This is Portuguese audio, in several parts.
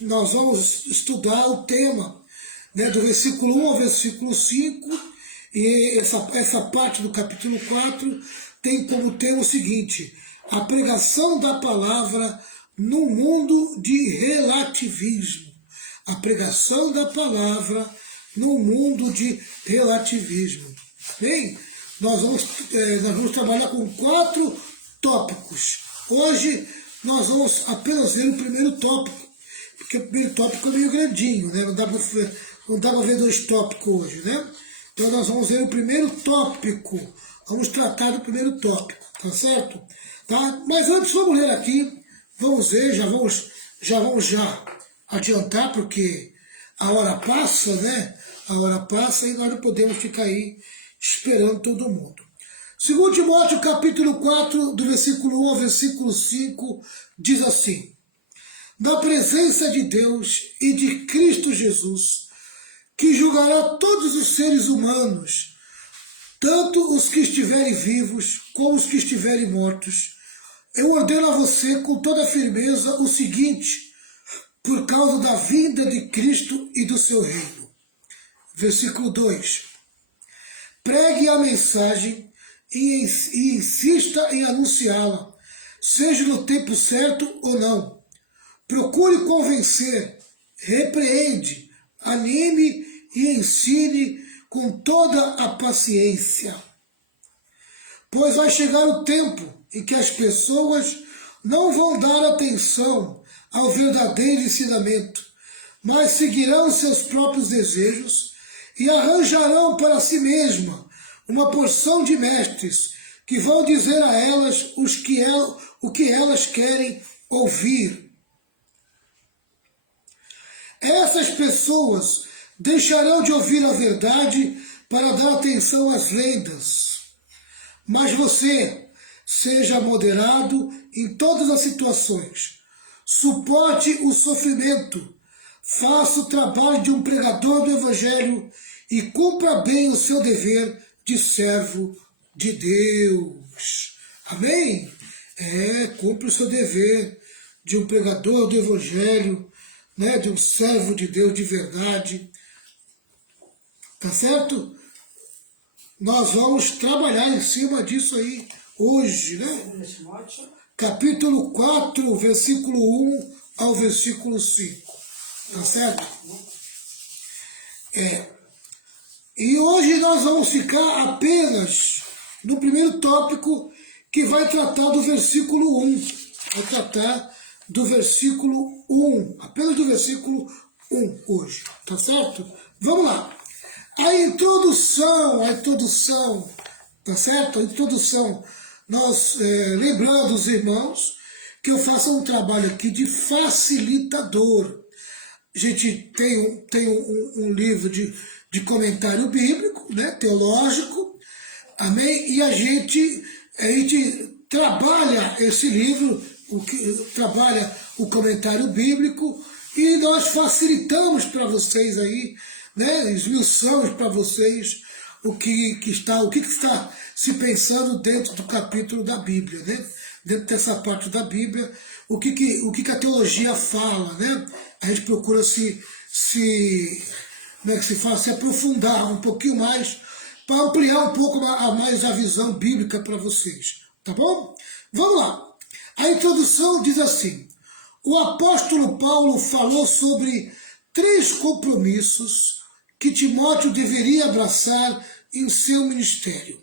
nós vamos estudar o tema, né, do versículo 1 ao versículo 5, e essa parte do capítulo 4 tem como tema o seguinte: a pregação da palavra no mundo de relativismo. A pregação da palavra no mundo de relativismo. Bem, nós vamos trabalhar com 4 tópicos. Hoje nós vamos apenas ver o primeiro tópico, porque o primeiro tópico é meio grandinho, né? Não dá para ver 2 tópicos hoje, né? Então nós vamos ver o primeiro tópico, vamos tratar do primeiro tópico, tá certo? Tá? Mas antes vamos ler aqui, vamos ver, já vamos adiantar, porque a hora passa, né? A hora passa e nós não podemos ficar aí esperando todo mundo. 2 Timóteo capítulo 4, do versículo 1 ao versículo 5, diz assim: na presença de Deus e de Cristo Jesus, que julgará todos os seres humanos, tanto os que estiverem vivos como os que estiverem mortos, eu ordeno a você com toda firmeza o seguinte, por causa da vinda de Cristo e do seu reino. Versículo 2. Pregue a mensagem e insista em anunciá-la, seja no tempo certo ou não. Procure convencer, repreende, anime e ensine com toda a paciência. Pois vai chegar o tempo em que as pessoas não vão dar atenção ao verdadeiro ensinamento, mas seguirão seus próprios desejos e arranjarão para si mesma uma porção de mestres que vão dizer a elas o que elas querem ouvir. Essas pessoas deixarão de ouvir a verdade para dar atenção às lendas. Mas você seja moderado em todas as situações. Suporte o sofrimento. Faça o trabalho de um pregador do Evangelho e cumpra bem o seu dever de servo de Deus. Amém? Cumpra o seu dever de um pregador do Evangelho, né, de um servo de Deus de verdade. Tá certo? Nós vamos trabalhar em cima disso aí hoje, né? Capítulo 4, versículo 1 ao versículo 5. Tá certo? E hoje nós vamos ficar apenas no primeiro tópico, que vai tratar do versículo 1. Vai tratar do versículo 1. Apenas do versículo 1 hoje. Tá certo? Vamos lá. A introdução, tá certo? A introdução, nós, lembrando os irmãos, que eu faço um trabalho aqui de facilitador. A gente tem um livro de comentário bíblico, né, teológico, amém? E a gente trabalha esse livro, trabalha o comentário bíblico, e nós facilitamos para vocês aí, né, esmiuçamos para vocês o que está se pensando dentro do capítulo da Bíblia, né? Dentro dessa parte da Bíblia, o que a teologia fala, né? A gente procura como é que se fala, se aprofundar um pouquinho mais, para ampliar um pouco mais a visão bíblica para vocês, tá bom? Vamos lá. A introdução diz assim: o apóstolo Paulo falou sobre 3 compromissos que Timóteo deveria abraçar em seu ministério.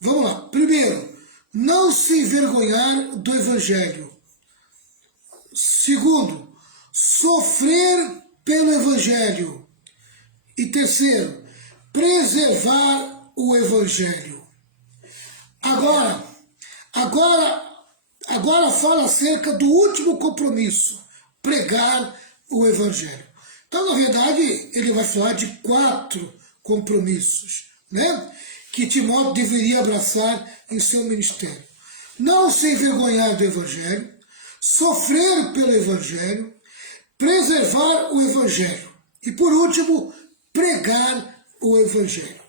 Vamos lá. Primeiro, não se envergonhar do Evangelho. Segundo, sofrer pelo Evangelho. E terceiro, preservar o Evangelho. Agora fala acerca do último compromisso, pregar o Evangelho. Então, na verdade, ele vai falar de 4 compromissos, né, que Timóteo deveria abraçar em seu ministério. Não se envergonhar do Evangelho, sofrer pelo Evangelho, preservar o Evangelho e, por último, pregar o Evangelho.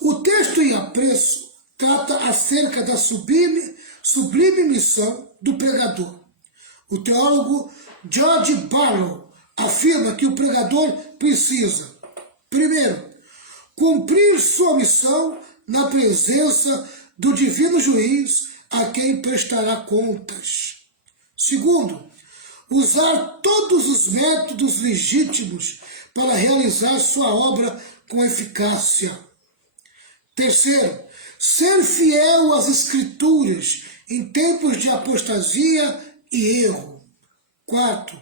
O texto em apreço trata acerca da sublime missão do pregador. O teólogo George Barlow afirma que o pregador precisa, primeiro, cumprir sua missão na presença do divino juiz a quem prestará contas. Segundo, usar todos os métodos legítimos para realizar sua obra com eficácia. Terceiro, ser fiel às Escrituras em tempos de apostasia e erro. Quarto,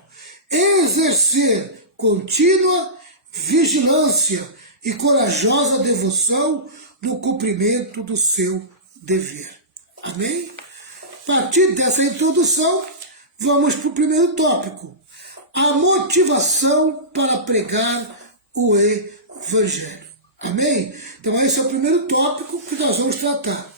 exercer contínua vigilância e corajosa devoção no cumprimento do seu dever. Amém? A partir dessa introdução, vamos para o primeiro tópico. A motivação para pregar o Evangelho. Amém? Então esse é o primeiro tópico que nós vamos tratar.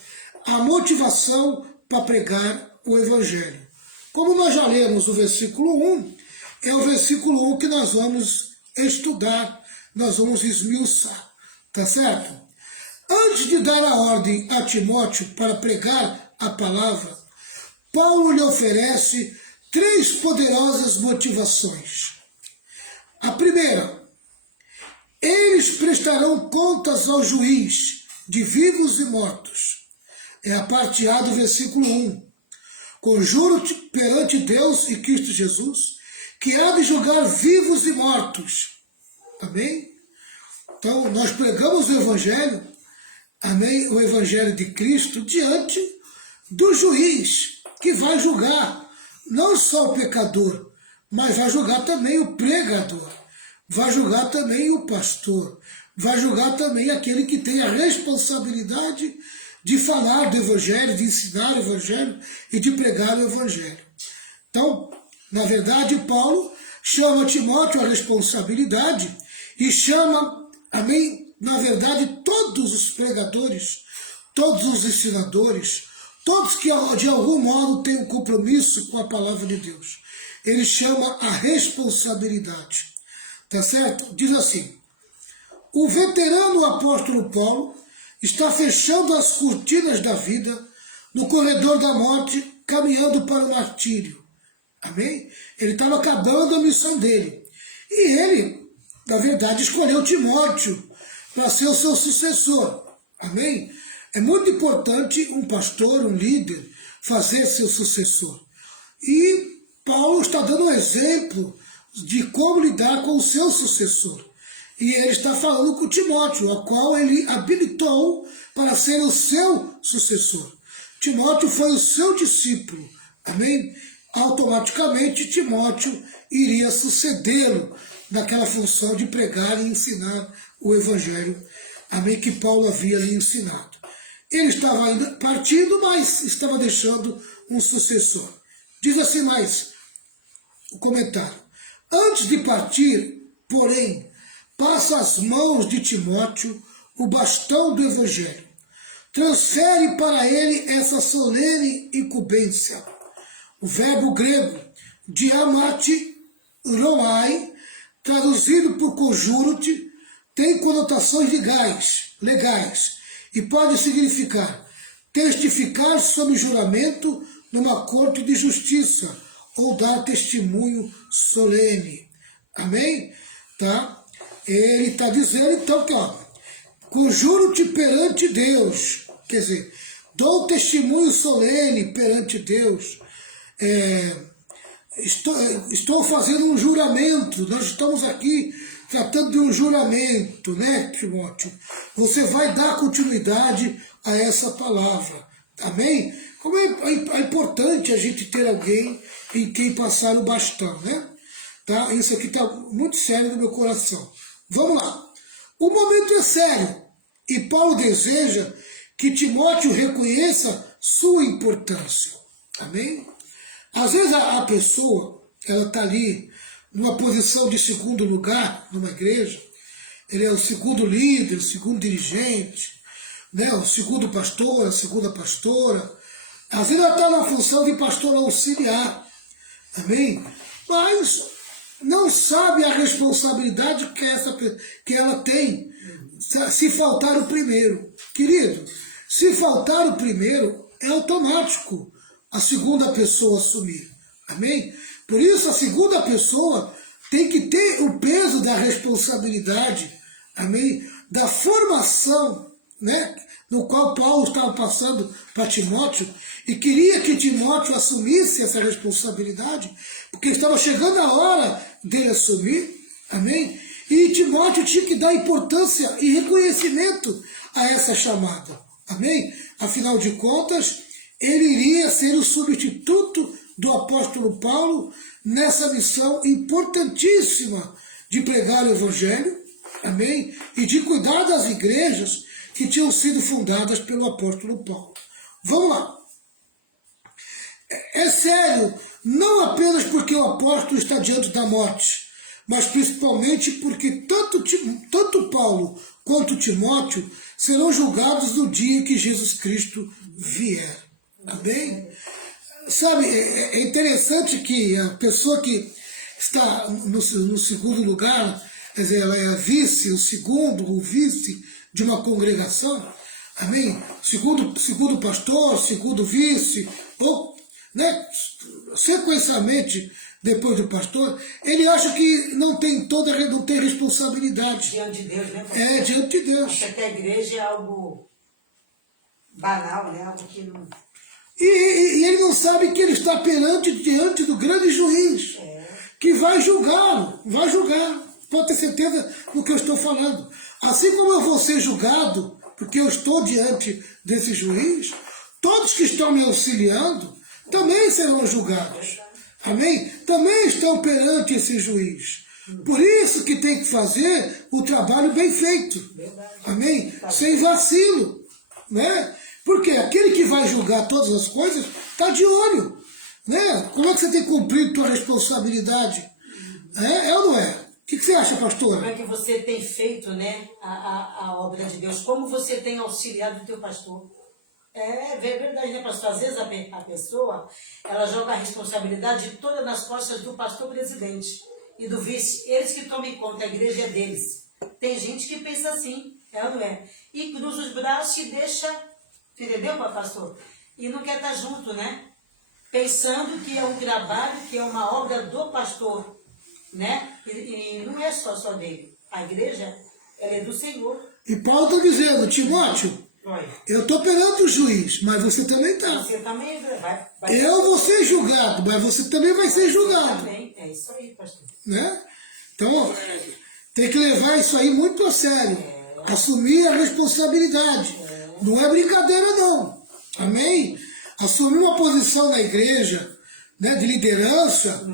A motivação para pregar o Evangelho. Como nós já lemos o versículo 1, é o versículo 1 que nós vamos estudar, nós vamos esmiuçar. Tá certo? Antes de dar a ordem a Timóteo para pregar a palavra, Paulo lhe oferece 3 poderosas motivações. A primeira, eles prestarão contas ao juiz de vivos e mortos. É a parte A do versículo 1. Conjuro-te perante Deus e Cristo Jesus, que há de julgar vivos e mortos. Amém? Então, nós pregamos o Evangelho, amém? O Evangelho de Cristo diante do juiz, que vai julgar não só o pecador, mas vai julgar também o pregador, vai julgar também o pastor, vai julgar também aquele que tem a responsabilidade de falar do Evangelho, de ensinar o Evangelho e de pregar o Evangelho. Então, na verdade, Paulo chama Timóteo à responsabilidade e chama, amém, na verdade, todos os pregadores, todos os ensinadores, todos que de algum modo têm um compromisso com a palavra de Deus. Ele chama a responsabilidade. Tá certo? Diz assim: o veterano apóstolo Paulo está fechando as cortinas da vida no corredor da morte, caminhando para o martírio. Amém? Ele estava acabando a missão dele. E ele, na verdade, escolheu Timóteo para ser o seu sucessor. Amém? É muito importante um pastor, um líder, fazer seu sucessor. E Paulo está dando um exemplo de como lidar com o seu sucessor. E ele está falando com Timóteo, a qual ele habilitou para ser o seu sucessor. Timóteo foi o seu discípulo. Amém? Automaticamente Timóteo iria sucedê-lo naquela função de pregar e ensinar o Evangelho, amém, que Paulo havia lhe ensinado. Ele estava ainda partindo, mas estava deixando um sucessor. Diz assim mais o comentário: antes de partir, porém, passa às mãos de Timóteo o bastão do Evangelho. Transfere para ele essa solene incumbência. O verbo grego diamati romai, traduzido por conjuro-te, tem conotações legais e pode significar testificar sob juramento numa corte de justiça ou dar testemunho solene. Amém? Tá? Ele está dizendo então que, ó, conjuro-te perante Deus, quer dizer, dou testemunho solene perante Deus. Estou fazendo um juramento, nós estamos aqui tratando de um juramento, né, Timóteo? Você vai dar continuidade a essa palavra, amém? Como é importante a gente ter alguém em quem passar o bastão, né? Tá? Isso aqui está muito sério no meu coração. Vamos lá. O momento é sério e Paulo deseja que Timóteo reconheça sua importância, amém? Às vezes a pessoa, ela está ali numa posição de segundo lugar numa igreja, ele é o segundo líder, o segundo dirigente, né, o segundo pastor, a segunda pastora. Às vezes ela está na função de pastor auxiliar, amém? Mas não sabe a responsabilidade que ela tem se faltar o primeiro. Querido, se faltar o primeiro, é automático a segunda pessoa assumir. Amém? Por isso, a segunda pessoa tem que ter o peso da responsabilidade, amém? Da formação, né? No qual Paulo estava passando para Timóteo, e queria que Timóteo assumisse essa responsabilidade, porque estava chegando a hora dele assumir, amém? E Timóteo tinha que dar importância e reconhecimento a essa chamada, amém? Afinal de contas, ele iria ser o substituto do apóstolo Paulo nessa missão importantíssima de pregar o evangelho, amém? E de cuidar das igrejas que tinham sido fundadas pelo apóstolo Paulo. Vamos lá. É sério, não apenas porque o apóstolo está diante da morte, mas principalmente porque tanto Paulo quanto Timóteo serão julgados no dia que Jesus Cristo vier. Amém? Sabe, é interessante que a pessoa que está no segundo lugar, quer dizer, ela é a vice, o vice de uma congregação, amém? Segundo pastor, segundo vice, ou, né, sequencialmente depois do pastor, ele acha que não tem responsabilidade. Diante de Deus, né? É, diante de Deus. Acho que a igreja é algo banal, né? Algo que não... E ele não sabe que ele está diante do grande juiz, que vai julgá-lo, vai julgar. Pode ter certeza do que eu estou falando. Assim como eu vou ser julgado, porque eu estou diante desse juiz, todos que estão me auxiliando também serão julgados. Amém? Também estão perante esse juiz. Por isso que tem que fazer o trabalho bem feito. Amém? Sem vacilo. Né? Porque aquele que vai julgar todas as coisas está de olho. Né? Como é que você tem cumprido sua responsabilidade? É ou não é? O que você acha, pastor? Como é que você tem feito, né, a obra de Deus? Como você tem auxiliado o teu pastor? É verdade, né, pastor? Às vezes a pessoa, ela joga a responsabilidade toda nas costas do pastor presidente e do vice. Eles que tomem conta, a igreja é deles. Tem gente que pensa assim, é ou não é? E cruza os braços e deixa, entendeu, pastor? E não quer estar junto, né? Pensando que é um trabalho, que é uma obra do pastor, né? E não é só dele. A igreja, ela é do Senhor. E Paulo está dizendo, Timóteo, eu estou perante o juiz, mas você também está. Você também vai. Eu vou ser julgado, mas você também vai ser julgado. Também. É isso aí, pastor. Né? Então, tem que levar isso aí muito a sério. Assumir a responsabilidade. Não é brincadeira, não. Amém? Assumir uma posição na igreja, né, de liderança,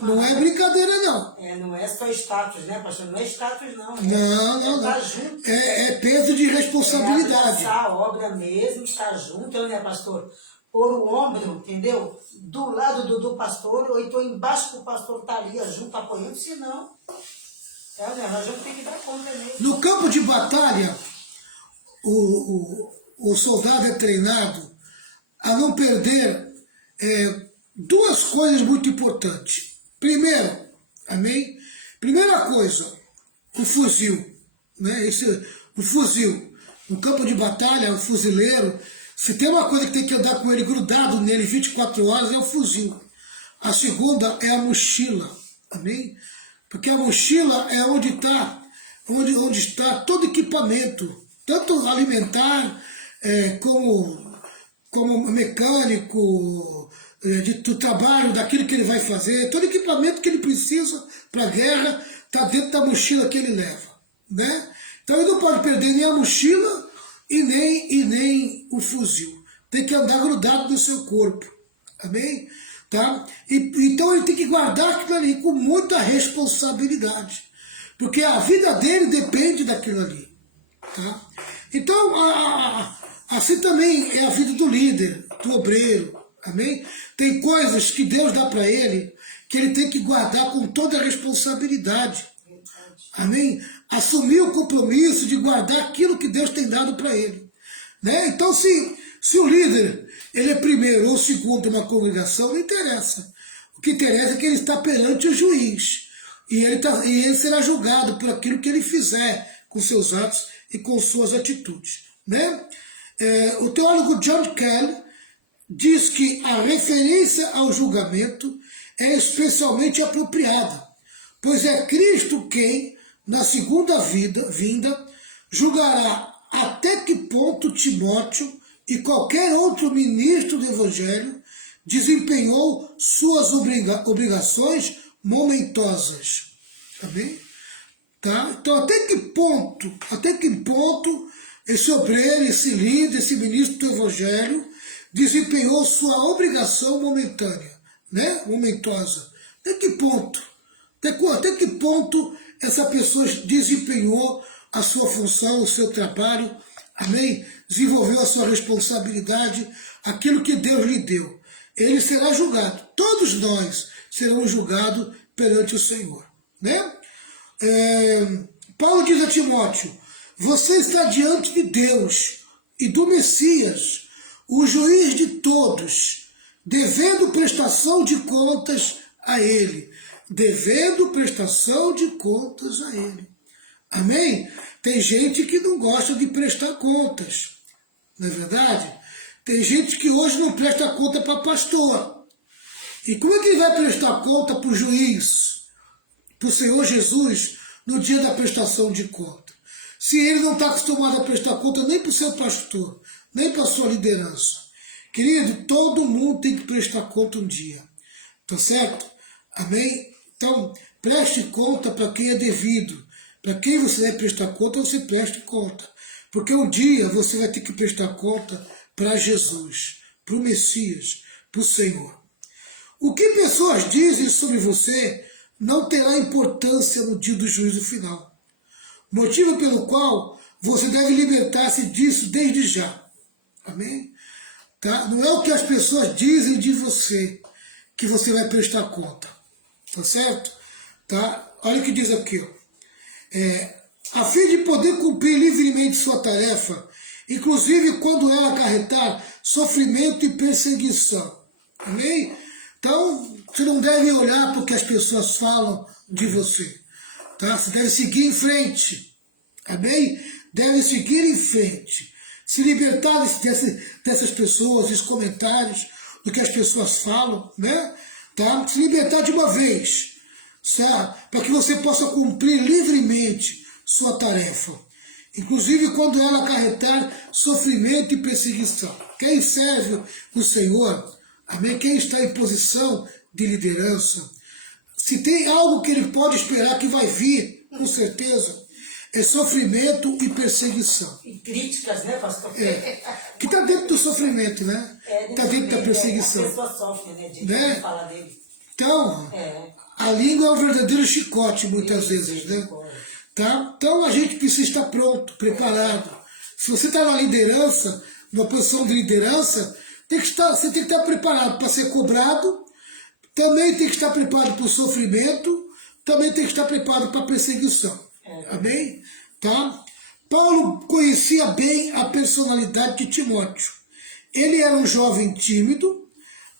não é brincadeira, não. Não é só status, né, pastor? Não é status, não. Não. Tá junto. É peso de responsabilidade. É a obra mesmo, está junto, né, pastor? Pôr o ombro, entendeu? Do lado do pastor, ou então embaixo que o pastor está ali, junto, apoiando, senão, a gente tem que dar conta mesmo. No campo de batalha, o soldado é treinado a não perder duas coisas muito importantes. Primeiro, amém? Primeira coisa, o fuzil. Né? O fuzil. No campo de batalha, o fuzileiro, se tem uma coisa que tem que andar com ele grudado nele 24 horas, é o fuzil. A segunda é a mochila. Amém? Porque a mochila é onde está todo equipamento, tanto alimentar como mecânico, do trabalho, daquilo que ele vai fazer, todo equipamento que ele precisa para a guerra está dentro da mochila que ele leva. Né? Então ele não pode perder nem a mochila e nem o fuzil. Tem que andar grudado no seu corpo. Amém? Tá? Então ele tem que guardar aquilo ali com muita responsabilidade. Porque a vida dele depende daquilo ali. Tá? Então, assim também é a vida do líder, do obreiro. Amém? Tem coisas que Deus dá para ele que ele tem que guardar com toda a responsabilidade. Amém? Assumir o compromisso de guardar aquilo que Deus tem dado para ele. Né? Então, se o líder ele é primeiro ou segundo uma congregação, não interessa. O que interessa é que ele está perante o juiz. E ele será julgado por aquilo que ele fizer com seus atos e com suas atitudes. Né? O teólogo John Kell diz que a referência ao julgamento é especialmente apropriada, pois é Cristo quem, na segunda vinda, julgará até que ponto Timóteo e qualquer outro ministro do Evangelho desempenhou suas obrigações momentosas. Amém? Tá? Então, até que ponto esse obreiro, esse líder, esse ministro do Evangelho desempenhou sua obrigação momentânea, né? Momentosa. Até que ponto? Até que ponto essa pessoa desempenhou a sua função, o seu trabalho, amém? Desenvolveu a sua responsabilidade, aquilo que Deus lhe deu. Ele será julgado. Todos nós seremos julgados perante o Senhor, né? Paulo diz a Timóteo: você está diante de Deus e do Messias, o juiz de todos, devendo prestação de contas a Ele. Devendo prestação de contas a Ele. Amém? Tem gente que não gosta de prestar contas, não é verdade? Tem gente que hoje não presta conta para pastor. E como é que ele vai prestar conta para o juiz, para o Senhor Jesus, no dia da prestação de conta? Se ele não está acostumado a prestar conta nem para o seu pastor, nem para a sua liderança. Querido, todo mundo tem que prestar conta um dia. Tá certo? Amém? Então, preste conta para quem é devido. Para quem você vai prestar conta, você preste conta. Porque um dia você vai ter que prestar conta para Jesus, para o Messias, para o Senhor. O que pessoas dizem sobre você não terá importância no dia do juízo final. Motivo pelo qual você deve libertar-se disso desde já. Amém? Tá? Não é o que as pessoas dizem de você que você vai prestar conta. Tá certo? Tá? Olha o que diz aqui. Ó. A fim de poder cumprir livremente sua tarefa, inclusive quando ela acarretar sofrimento e perseguição. Amém? Então, você não deve olhar para o que as pessoas falam de você. Tá? Você deve seguir em frente. Amém? Deve seguir em frente. Se libertar dessas pessoas, desses comentários, do que as pessoas falam, né? Tá? Se libertar de uma vez, para que você possa cumprir livremente sua tarefa, inclusive quando ela acarretar sofrimento e perseguição. Quem serve o Senhor, amém? Quem está em posição de liderança, se tem algo que ele pode esperar que vai vir, com certeza, é sofrimento e perseguição. E críticas, né, pastor? Que está dentro do sofrimento, né? Está dentro da perseguição. A pessoa sofre, né? De falar dele. Então, a língua é um verdadeiro chicote, muitas vezes, né? Tá? Então a gente precisa estar pronto, preparado. Se você está na liderança, numa posição de liderança, você tem que estar preparado para ser cobrado, também tem que estar preparado para o sofrimento, também tem que estar preparado para a perseguição. Amém? Tá? Paulo conhecia bem a personalidade de Timóteo. Ele era um jovem tímido,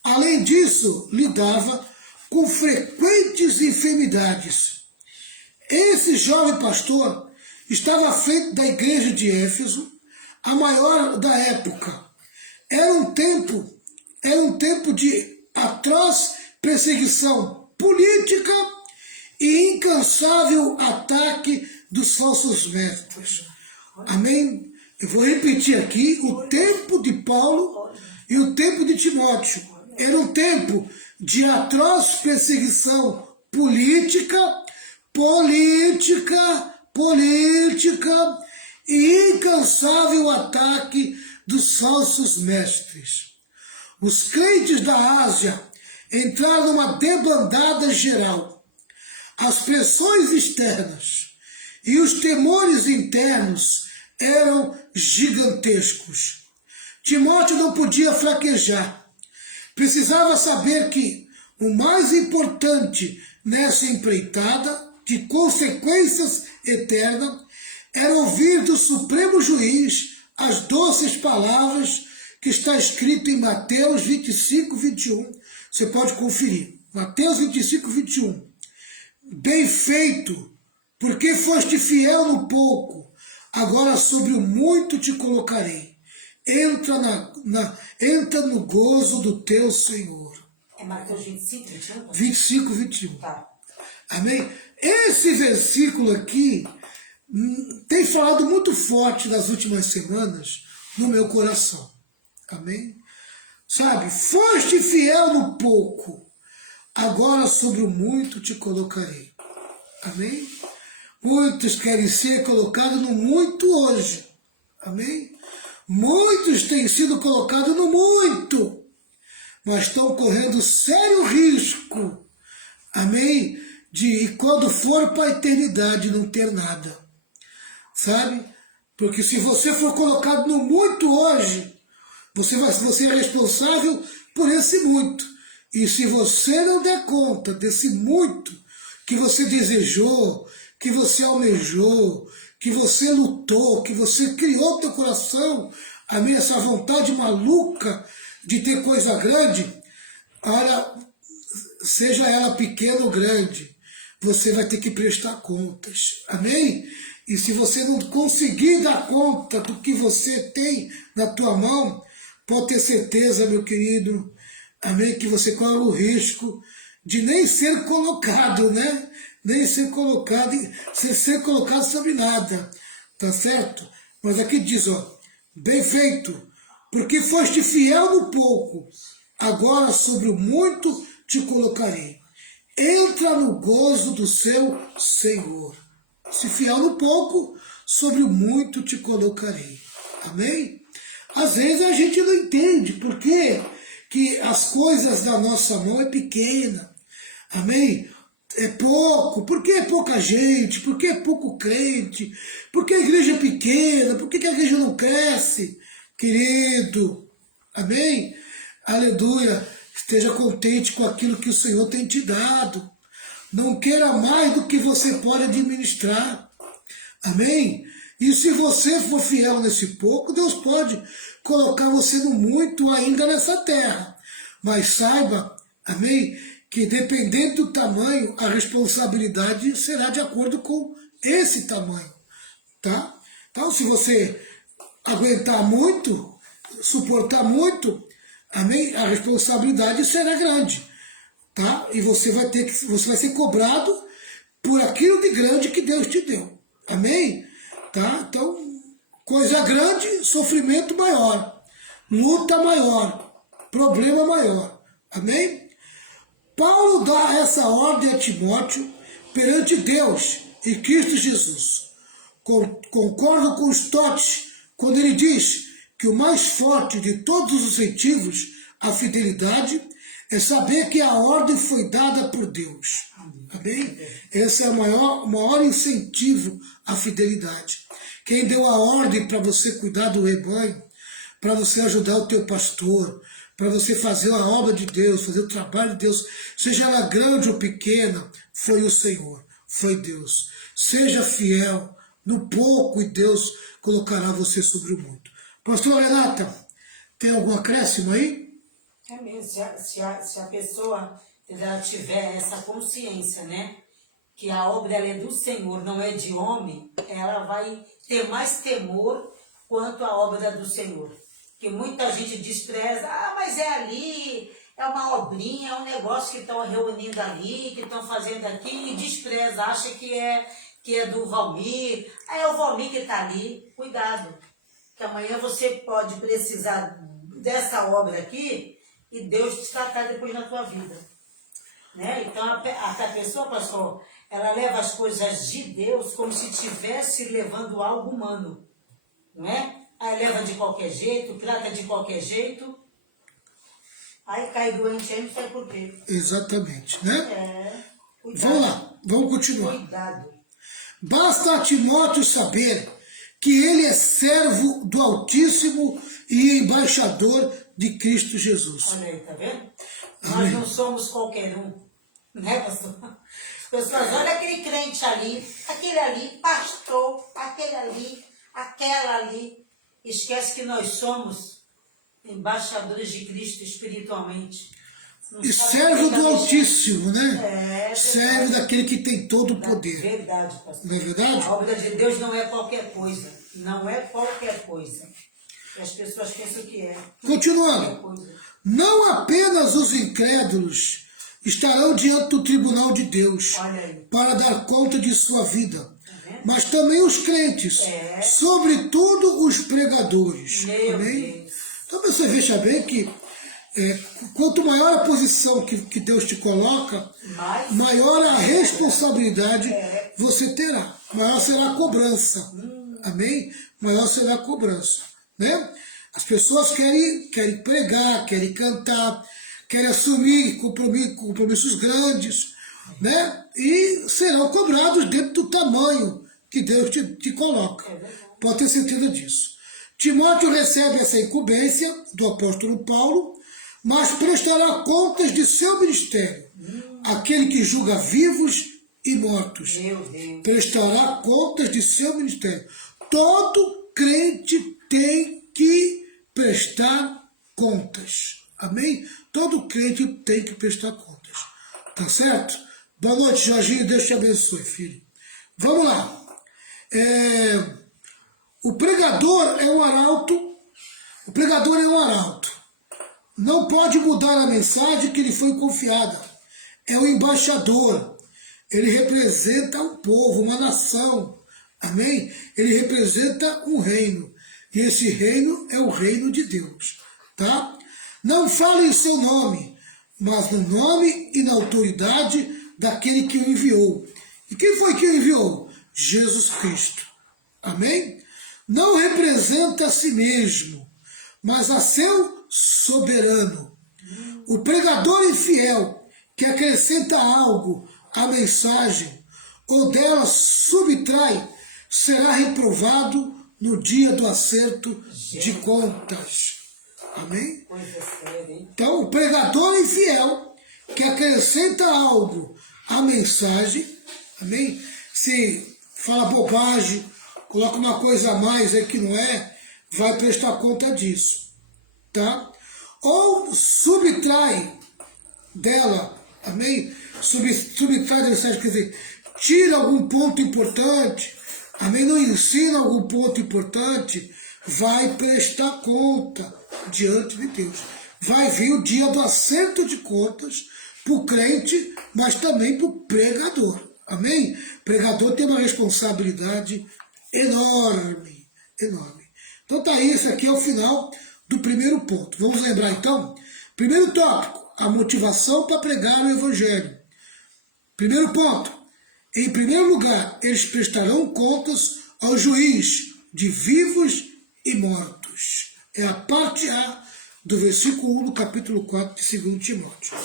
além disso, lidava com frequentes enfermidades. Esse jovem pastor estava à frente da igreja de Éfeso, a maior da época. Era um tempo de atroz perseguição política e incansável ataque dos falsos mestres. Amém? Eu vou repetir aqui, o tempo de Paulo e o tempo de Timóteo. Era um tempo de atroz perseguição política e incansável ataque dos falsos mestres. Os crentes da Ásia entraram numa debandada geral. As pressões externas e os temores internos eram gigantescos. Timóteo não podia fraquejar. Precisava saber que o mais importante nessa empreitada de consequências eternas era ouvir do Supremo Juiz as doces palavras que está escrito em Mateus 25, 21. Você pode conferir. Mateus 25, 21. Bem feito, porque foste fiel no pouco, agora sobre o muito te colocarei. Entra no gozo do teu Senhor. É Mateus 25, 21? 25, 21. Tá. Amém? Esse versículo aqui tem falado muito forte nas últimas semanas no meu coração. Amém? Sabe, foste fiel no pouco, agora sobre o muito te colocarei. Amém? Muitos querem ser colocados no muito hoje. Amém? Muitos têm sido colocados no muito, mas estão correndo sério risco. Amém? De quando for para a eternidade não ter nada. Sabe? Porque se você for colocado no muito hoje, você é responsável por esse muito. E se você não der conta desse muito que você desejou, que você almejou, que você lutou, que você criou no teu coração, amém, essa vontade maluca de ter coisa grande, ora, seja ela pequena ou grande, você vai ter que prestar contas. Amém? E se você não conseguir dar conta do que você tem na tua mão, pode ter certeza, meu querido, amém, que você corre o risco de nem ser colocado, né? Nem ser colocado, ser colocado sobre nada, tá certo? Mas aqui diz, ó, bem feito, porque foste fiel no pouco, agora sobre o muito te colocarei. Entra no gozo do seu Senhor. Se fiel no pouco, sobre o muito te colocarei. Amém? Às vezes a gente não entende por que as coisas da nossa mão é pequena. Amém? É pouco. Por que é pouca gente? Por que é pouco crente? Por que a igreja é pequena? Por que a igreja não cresce? Querido, amém? Aleluia. Esteja contente com aquilo que o Senhor tem te dado. Não queira mais do que você pode administrar. Amém? E se você for fiel nesse pouco, Deus pode colocar você no muito ainda nessa terra. Mas saiba, amém, que dependendo do tamanho, a responsabilidade será de acordo com esse tamanho. Tá? Então, se você aguentar muito, suportar muito, amém, a responsabilidade será grande. Tá? E você vai ser cobrado por aquilo de grande que Deus te deu. Amém? Tá? Então, coisa grande, sofrimento maior, luta maior, problema maior. Amém? Paulo dá essa ordem a Timóteo perante Deus e Cristo Jesus. Concordo com Stott quando ele diz que o mais forte de todos os incentivos à fidelidade é saber que a ordem foi dada por Deus. Amém? Esse é o maior incentivo à fidelidade. Quem deu a ordem para você cuidar do rebanho, para você ajudar o teu pastor, para você fazer a obra de Deus, fazer o trabalho de Deus, seja ela grande ou pequena, foi o Senhor, foi Deus. Seja fiel no pouco e Deus colocará você sobre o muito. Pastor Renata, tem algum acréscimo aí? É mesmo, se a pessoa ela tiver essa consciência, né, que a obra ela é do Senhor, não é de homem, ela vai ter mais temor quanto à obra do Senhor. Que muita gente despreza, mas é ali, é uma obrinha, é um negócio que estão reunindo ali, que estão fazendo aqui, e despreza, acha que é do Valmir, é o Valmir que está ali. Cuidado, que amanhã você pode precisar dessa obra aqui, e Deus te tratar depois na tua vida. Né? Então, a pessoa, pastor, ela leva as coisas de Deus como se estivesse levando algo humano. Não é? Aí leva de qualquer jeito, trata de qualquer jeito, aí cai doente aí, não sei por quê. Exatamente, né? Cuidado. Vamos lá, vamos continuar. Cuidado. Basta a Timóteo saber que ele é servo do Altíssimo e embaixador de Cristo Jesus. Olha aí, tá vendo? Amém. Nós não somos qualquer um, né, pastor? As pessoas, olha aquele crente ali, aquele ali, pastor, aquele ali, aquela ali. Esquece que nós somos embaixadores de Cristo espiritualmente. Não E sabe servo o que do tá Altíssimo, né? É servo daquele que tem todo o poder. Verdade, pastor. Não é verdade? A obra de Deus não é qualquer coisa. Não é qualquer coisa. As pessoas pensam que é. Continuando. Não apenas os incrédulos estarão diante do tribunal de Deus para dar conta de sua vida, mas também os crentes, sobretudo os pregadores. Amém? Então você veja bem que quanto maior a posição que Deus te coloca, maior a responsabilidade você terá, maior será a cobrança. Amém? Maior será a cobrança. Né? As pessoas querem pregar, querem cantar, querem assumir compromissos grandes, né? E serão cobrados dentro do tamanho que Deus te coloca. Pode ter certeza disso. Timóteo recebe essa incumbência do apóstolo Paulo, mas prestará contas de seu ministério. Aquele que julga vivos e mortos. Prestará contas de seu ministério. Todo crente tem que prestar contas. Amém? Todo crente tem que prestar contas. Tá certo? Boa noite, Jorginho. Deus te abençoe, filho. Vamos lá. O pregador é um arauto. O pregador é um arauto. Não pode mudar a mensagem que lhe foi confiada. É o embaixador. Ele representa um povo, uma nação. Amém? Ele representa um reino. E esse reino é o reino de Deus. Tá? Não fale em seu nome, mas no nome e na autoridade daquele que o enviou. E quem foi que o enviou? Jesus Cristo. Amém? Não representa a si mesmo, mas a seu soberano. O pregador infiel que acrescenta algo à mensagem ou dela subtrai, será reprovado no dia do acerto de contas. Amém? Então, o pregador infiel que acrescenta algo à mensagem, amém? Se fala bobagem, coloca uma coisa a mais aí que não é, vai prestar conta disso. Tá? Ou subtrai dela, amém? Subtrai da mensagem, quer dizer, tira algum ponto importante, amém? Não ensina algum ponto importante, vai prestar conta diante de Deus. Vai vir o dia do acerto de contas para o crente, mas também para o pregador. Amém? Pregador tem uma responsabilidade enorme, enorme. Então tá aí, esse aqui é o final do primeiro ponto. Vamos lembrar então? Primeiro tópico, a motivação para pregar o Evangelho. Primeiro ponto, em primeiro lugar, eles prestarão contas ao juiz de vivos e mortos. É a parte A do versículo 1 do capítulo 4 de 2 Timóteo.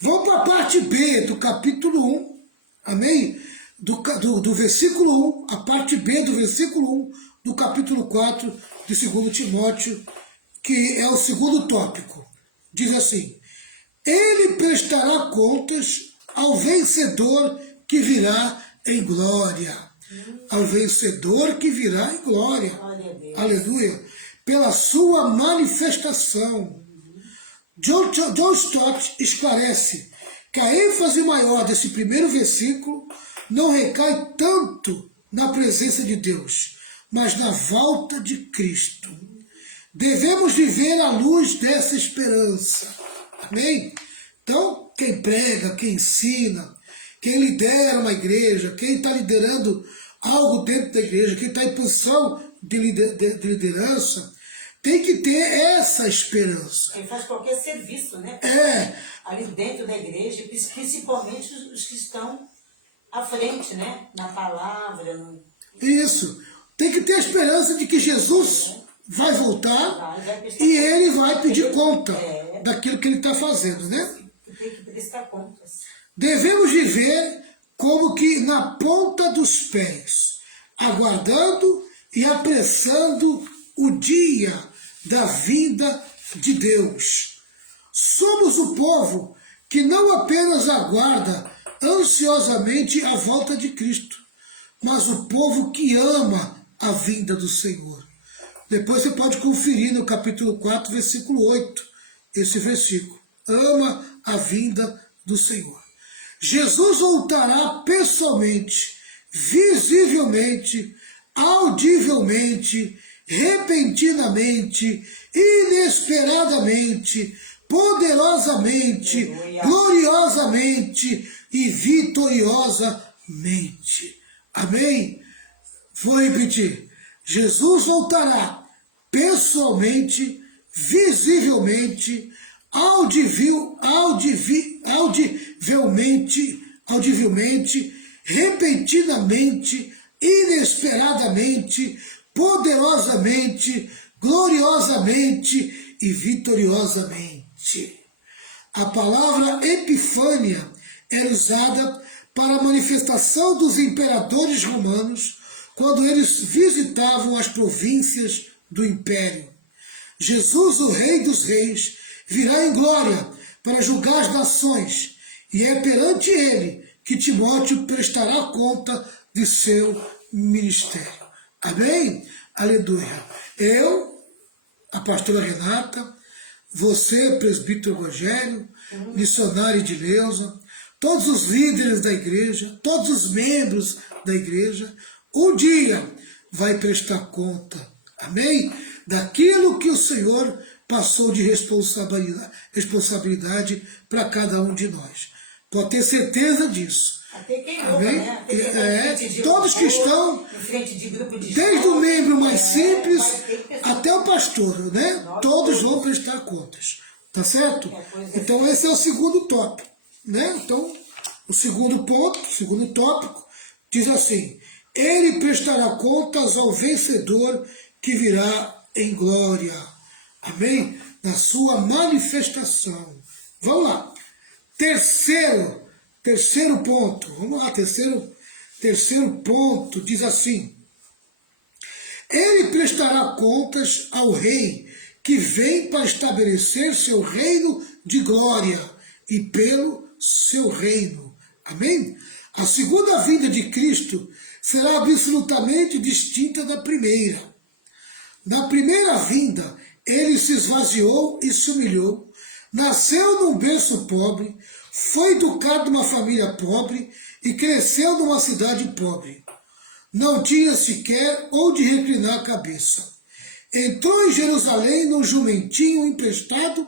Vamos para a parte B do capítulo 1, amém? Do versículo 1, a parte B do versículo 1 do capítulo 4 de 2 Timóteo, que é o segundo tópico. Diz assim: ele prestará contas ao vencedor que virá em glória. Ao vencedor que virá em glória. Aleluia. Pela sua manifestação. John Stott esclarece que a ênfase maior desse primeiro versículo não recai tanto na presença de Deus, mas na volta de Cristo. Devemos viver à luz dessa esperança. Amém? Então, quem prega, quem ensina, quem lidera uma igreja, quem está liderando algo dentro da igreja, quem está em posição de liderança, tem que ter essa esperança. Quem faz qualquer serviço, né? Ali dentro da igreja, principalmente os que estão à frente, né? Na palavra. Isso. Tem que ter a esperança de que Jesus vai voltar e ele vai pedir conta daquilo que ele está fazendo, né? Tem que prestar contas. Devemos viver como que na ponta dos pés, aguardando e apressando o dia da vinda de Deus. Somos o povo que não apenas aguarda ansiosamente a volta de Cristo, mas o povo que ama a vinda do Senhor. Depois você pode conferir no capítulo 4, versículo 8, esse versículo. Ama a vinda do Senhor. Jesus voltará pessoalmente, visivelmente, audivelmente repentinamente, inesperadamente, poderosamente, Aleluia. gloriosamente e vitoriosamente. Amém? Vou repetir. Jesus voltará pessoalmente, visivelmente, audivelmente, repentinamente, inesperadamente, poderosamente, gloriosamente e vitoriosamente. A palavra Epifânia era usada para a manifestação dos imperadores romanos quando eles visitavam as províncias do império. Jesus, o Rei dos Reis, virá em glória para julgar as nações, e é perante ele que Timóteo prestará conta de seu ministério. Amém? Aleluia. Eu, a pastora Renata, você, presbítero Rogério, missionário de Leusa, todos os líderes da igreja, todos os membros da igreja, um dia vai prestar conta, amém? Daquilo que o Senhor passou de responsabilidade para cada um de nós. Pode ter certeza disso. Até quem Amém? né? Todos que estão, desde o membro mais simples até o pastor, né? Todos vão prestar contas. Tá certo? Então esse é o segundo tópico, né? Então, o segundo ponto, o segundo tópico, diz assim: ele prestará contas ao vencedor que virá em glória. Amém? Na sua manifestação. Vamos lá. Terceiro ponto. Vamos lá, terceiro ponto diz assim: ele prestará contas ao rei que vem para estabelecer seu reino de glória e pelo seu reino. Amém? A segunda vinda de Cristo será absolutamente distinta da primeira. Na primeira vinda, ele se esvaziou e se humilhou, nasceu num berço pobre, foi educado numa família pobre e cresceu numa cidade pobre. Não tinha sequer onde reclinar a cabeça. Entrou em Jerusalém num jumentinho emprestado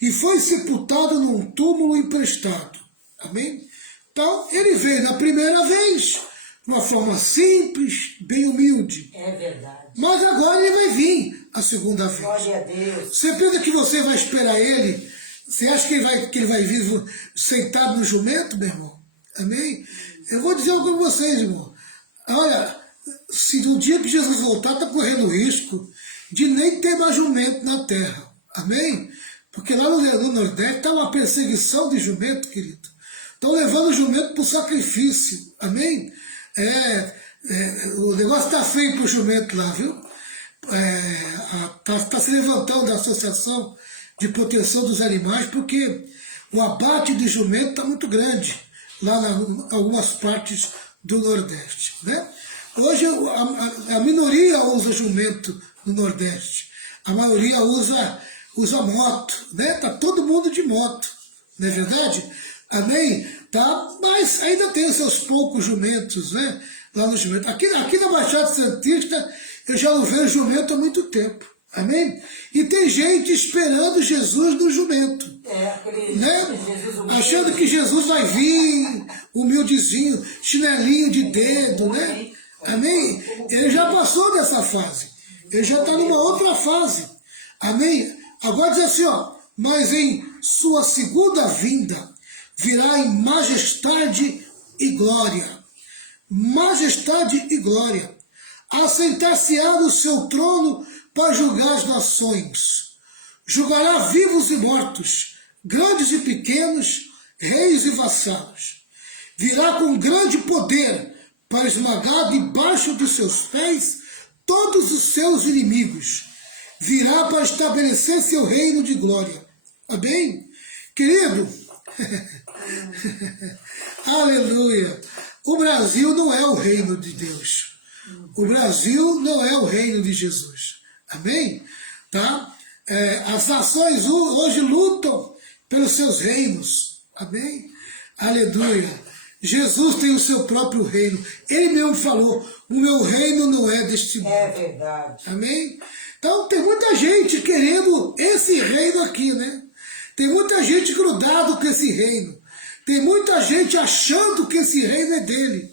e foi sepultado num túmulo emprestado. Amém? Então, ele veio na primeira vez, de uma forma simples, bem humilde. É verdade. Mas agora ele vai vir a segunda vez. Glória a Deus. Você pensa que você vai esperar ele? Você acha que ele vai vir sentado no jumento, meu irmão? Amém? Eu vou dizer algo para vocês, irmão. Olha, se no dia que Jesus voltar, está correndo risco de nem ter mais jumento na terra. Amém? Porque lá no Nordeste está uma perseguição de jumento, querido. Estão levando o jumento para o sacrifício. Amém? O negócio está feio para o jumento lá, viu? Está se levantando a Associação de Proteção dos Animais, porque o abate de jumento está muito grande lá em algumas partes do Nordeste. Né? Hoje a minoria usa jumento no Nordeste, a maioria usa moto, né? Tá todo mundo de moto, não é verdade? Amém? Tá? Mas ainda tem os seus poucos jumentos, né? Lá no jumento. Aqui na Baixada Santista eu já não vejo jumento há muito tempo. Amém? E tem gente esperando Jesus no jumento. Né? Achando que Jesus vai vir, humildezinho, chinelinho de dedo, né? Amém? Ele já passou dessa fase. Ele já está numa outra fase. Amém? Agora diz assim, ó: mas em sua segunda vinda virá em majestade e glória. Majestade e glória. Assentar-se-á no seu trono para julgar as nações. Julgará vivos e mortos, grandes e pequenos, reis e vassalos. Virá com grande poder para esmagar debaixo de seus pés todos os seus inimigos. Virá para estabelecer seu reino de glória. Amém? Querido, aleluia. O Brasil não é o reino de Deus. O Brasil não é o reino de Jesus. Amém? Tá? As nações hoje lutam pelos seus reinos. Amém? Aleluia. Jesus tem o seu próprio reino. Ele mesmo falou, o meu reino não é deste mundo. É verdade. Amém? Então tem muita gente querendo esse reino aqui, né? Tem muita gente grudado com esse reino. Tem muita gente achando que esse reino é dele.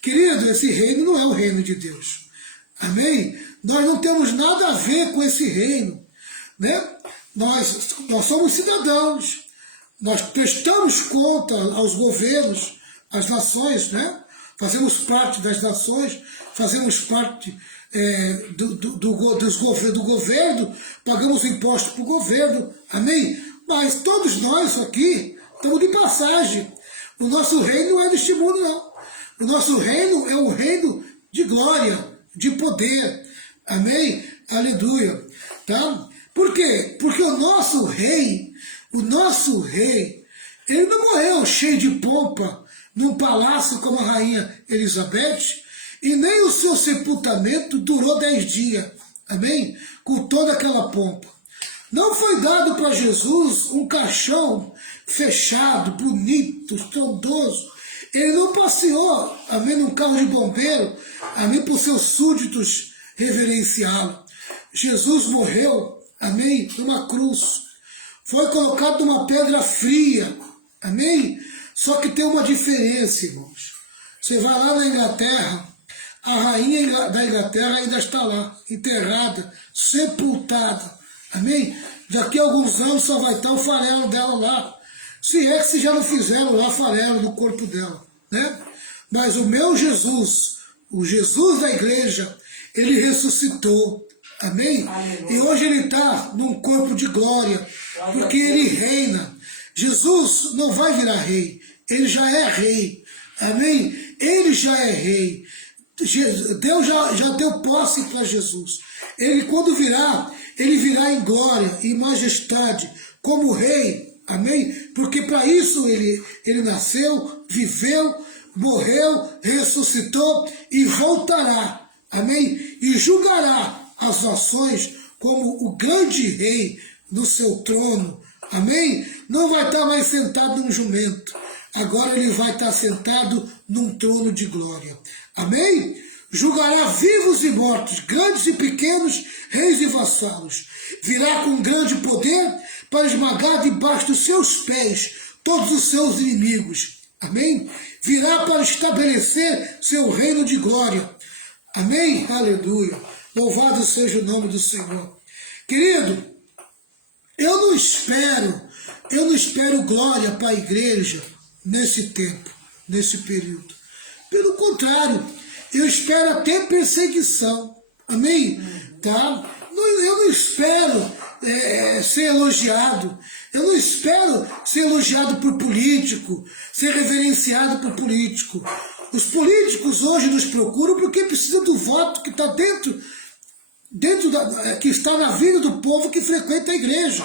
Querido, esse reino não é o reino de Deus. Amém? Nós não temos nada a ver com esse reino, né? Nós somos cidadãos. Nós prestamos conta aos governos, às nações, né? Fazemos parte das nações, fazemos parte do governo, pagamos impostos para o governo, amém? Mas todos nós aqui estamos de passagem. O nosso reino não é deste mundo, não. O nosso reino é um reino de glória, de poder, amém? Aleluia, tá? Por quê? Porque o nosso rei, ele não morreu cheio de pompa num palácio como a rainha Elizabeth, e nem o seu sepultamento durou 10 dias, amém? Com toda aquela pompa. Não foi dado para Jesus um caixão fechado, bonito, estrondoso. Ele não passeou, amém, num carro de bombeiro, amém, para os seus súditos reverenciá-lo. Jesus morreu, amém, numa cruz. Foi colocado numa pedra fria, amém? Só que tem uma diferença, irmãos. Você vai lá na Inglaterra, a rainha da Inglaterra ainda está lá, enterrada, sepultada, amém? Daqui a alguns anos só vai estar o farelo dela lá. Se é que se já não fizeram lá farelo no corpo dela, né? Mas o meu Jesus, o Jesus da igreja, ele ressuscitou, amém? E hoje ele está num corpo de glória, porque ele reina. Jesus não vai virar rei, ele já é rei, amém? Ele já é rei. Deus já deu posse para Jesus. Ele quando virá, ele virá em glória, em majestade, como rei, amém? Porque para isso ele nasceu, viveu, morreu, ressuscitou e voltará, amém? E julgará as nações como o grande rei no seu trono, amém? Não vai estar mais sentado num jumento, agora ele vai estar sentado num trono de glória, amém? Julgará vivos e mortos, grandes e pequenos, reis e vassalos. Virá com grande poder para esmagar debaixo dos seus pés todos os seus inimigos. Amém? Virá para estabelecer seu reino de glória. Amém? Aleluia. Louvado seja o nome do Senhor. Querido, eu não espero glória para a igreja nesse tempo, nesse período. Pelo contrário, eu espero até perseguição, amém? Tá? Eu não espero ser elogiado, eu não espero ser elogiado por político, ser reverenciado por político. Os políticos hoje nos procuram porque precisam do voto que está que está na vida do povo que frequenta a igreja,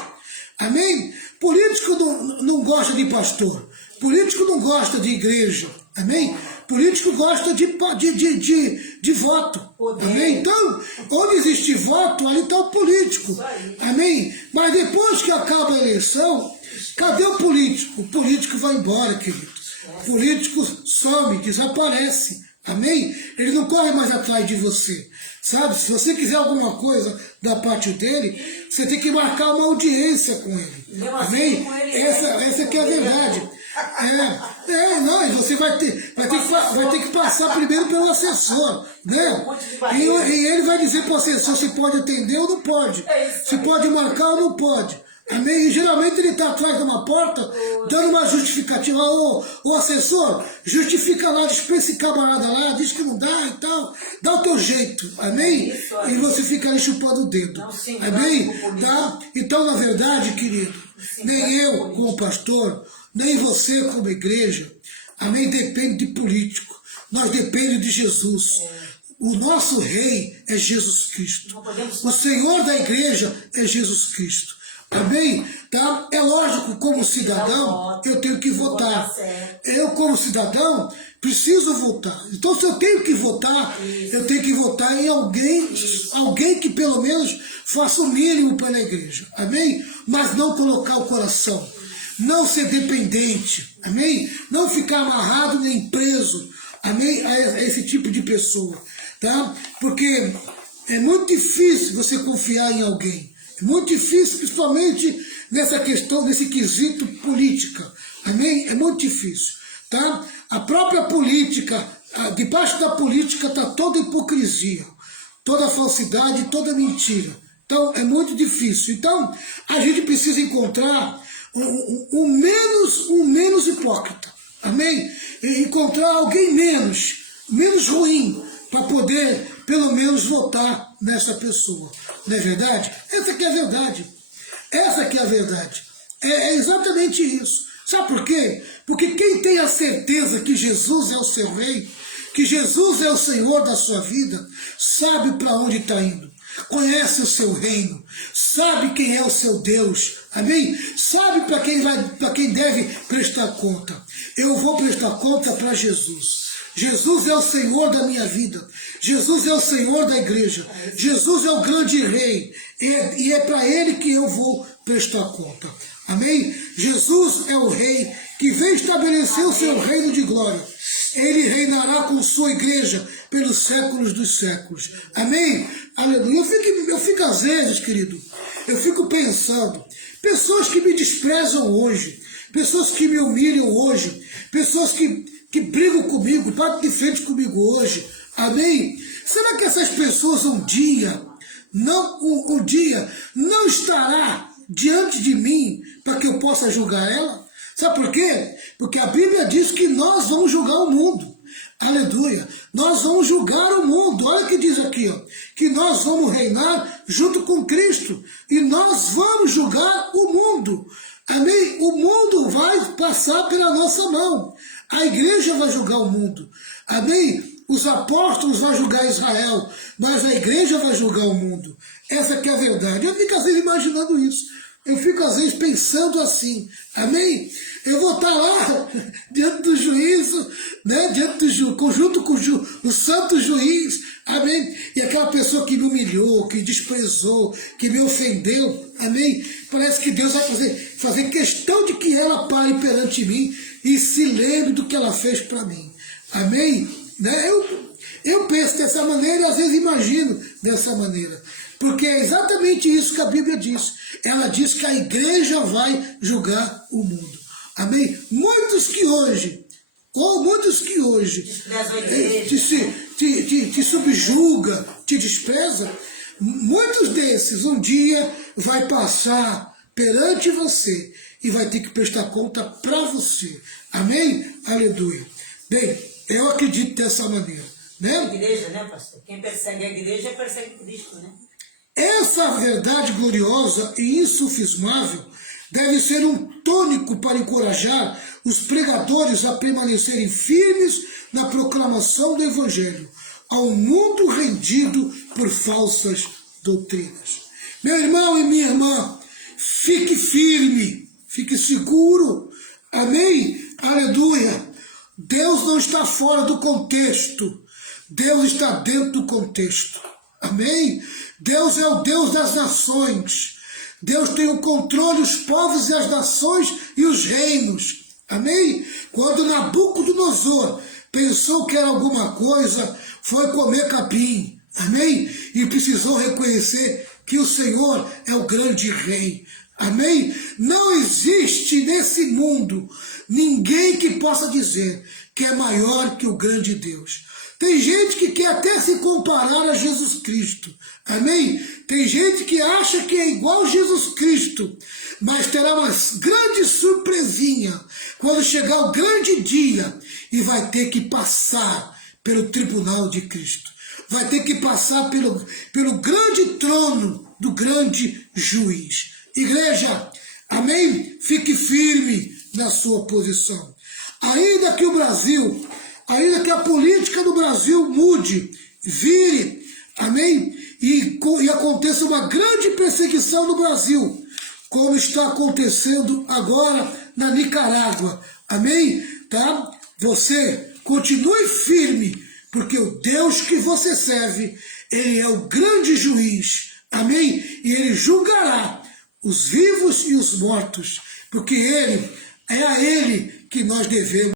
amém? Político não gosta de pastor, político não gosta de igreja, amém? Político gosta de voto, amém? Então, onde existe voto, ali está o político, amém? Mas depois que acaba a eleição, cadê o político? O político vai embora, querido. O político some, desaparece, amém? Ele não corre mais atrás de você, sabe? Se você quiser alguma coisa da parte dele, você tem que marcar uma audiência com ele, amém? Essa que é a verdade. Não, e você vai ter que passar primeiro pelo assessor, né? E ele vai dizer para o assessor se pode atender ou não pode, se pode marcar ou não pode, amém? E geralmente ele está atrás de uma porta, dando uma justificativa. O assessor, justifica lá, dispensa esse camarada lá, diz que não dá e tal, dá o teu jeito, amém? E você fica ali chupando o dedo, amém? Tá? Então, na verdade, querido, nem eu como pastor, nem você como igreja, amém, depende de político, nós dependemos de Jesus. O nosso rei é Jesus Cristo, o Senhor da igreja é Jesus Cristo, amém? Tá? É lógico, como cidadão, eu tenho que votar. Eu como cidadão, preciso votar. Então se eu tenho que votar, eu tenho que votar em alguém que pelo menos faça o mínimo pela igreja, amém? Mas não colocar o coração. não ser dependente, amém? Não ficar amarrado nem preso, amém? A esse tipo de pessoa, tá? Porque é muito difícil você confiar em alguém, é muito difícil, principalmente nessa questão, nesse quesito política, amém? É muito difícil, tá? A própria política, debaixo da política está toda hipocrisia, toda falsidade, toda mentira. Então é muito difícil. Então a gente precisa encontrar um menos hipócrita, amém? E encontrar alguém menos ruim, para poder pelo menos votar nessa pessoa. Não é verdade? Essa que é a verdade. Essa que é a verdade. É exatamente isso. Sabe por quê? Porque quem tem a certeza que Jesus é o seu rei, que Jesus é o Senhor da sua vida, sabe para onde está indo, conhece o seu reino, sabe quem é o seu Deus, amém? Sabe para quem deve prestar conta. Eu vou prestar conta para Jesus. Jesus é o Senhor da minha vida, Jesus é o Senhor da igreja, Jesus é o grande rei, e é para Ele que eu vou prestar conta, amém? Jesus é o rei que vem estabelecer o seu reino de glória. Ele reinará com sua igreja pelos séculos dos séculos, amém? Aleluia. Eu fico às vezes, querido, eu fico pensando, pessoas que me desprezam hoje, pessoas que me humilham hoje, pessoas que brigam comigo, batem de frente comigo hoje, amém? Será que essas pessoas um dia não estará diante de mim para que eu possa julgar ela? Sabe por quê? Porque a Bíblia diz que nós vamos julgar o mundo, aleluia, nós vamos julgar o mundo. Olha o que diz aqui, ó, que nós vamos reinar junto com Cristo, e nós vamos julgar o mundo, amém? O mundo vai passar pela nossa mão, a igreja vai julgar o mundo, amém? Os apóstolos vão julgar Israel, mas a igreja vai julgar o mundo. Essa que é a verdade. Eu fico às vezes imaginando isso, eu fico às vezes pensando assim, amém? Eu vou estar lá diante do juízo, né? Junto com o santo juiz, amém? E aquela pessoa que me humilhou, que desprezou, que me ofendeu, amém? Parece que Deus vai fazer questão de que ela pare perante mim e se lembre do que ela fez para mim, amém? Né? Eu penso dessa maneira e às vezes imagino dessa maneira, porque é exatamente isso que a Bíblia diz. Ela diz que a igreja vai julgar o mundo, amém? Muitos que hoje te subjuga, te despreza, muitos desses um dia vai passar perante você e vai ter que prestar conta para você, amém? Aleluia. Bem, eu acredito dessa maneira, né? A igreja, né, pastor? Quem persegue a igreja persegue Cristo, né? Essa verdade gloriosa e insufismável deve ser um tônico para encorajar os pregadores a permanecerem firmes na proclamação do Evangelho ao mundo rendido por falsas doutrinas. Meu irmão e minha irmã, fique firme, fique seguro, amém? Aleluia! Deus não está fora do contexto, Deus está dentro do contexto, amém? Deus é o Deus das nações, Deus tem o controle dos povos e as nações e os reinos, amém? Quando Nabucodonosor pensou que era alguma coisa, foi comer capim, amém? E precisou reconhecer que o Senhor é o grande rei, amém? Não existe nesse mundo ninguém que possa dizer que é maior que o grande Deus. Tem gente que quer até se comparar a Jesus Cristo, amém? Tem gente que acha que é igual a Jesus Cristo, mas terá uma grande surpresinha quando chegar o grande dia e vai ter que passar pelo tribunal de Cristo. Vai ter que passar pelo grande trono do grande juiz. Igreja, amém? Fique firme na sua posição. Ainda que o Brasil, ainda que a política do Brasil mude, vire, amém? E aconteça uma grande perseguição no Brasil, como está acontecendo agora na Nicarágua, amém? Tá? Você continue firme, porque o Deus que você serve, Ele é o grande juiz, amém? E Ele julgará os vivos e os mortos porque é a Ele que nós devemos.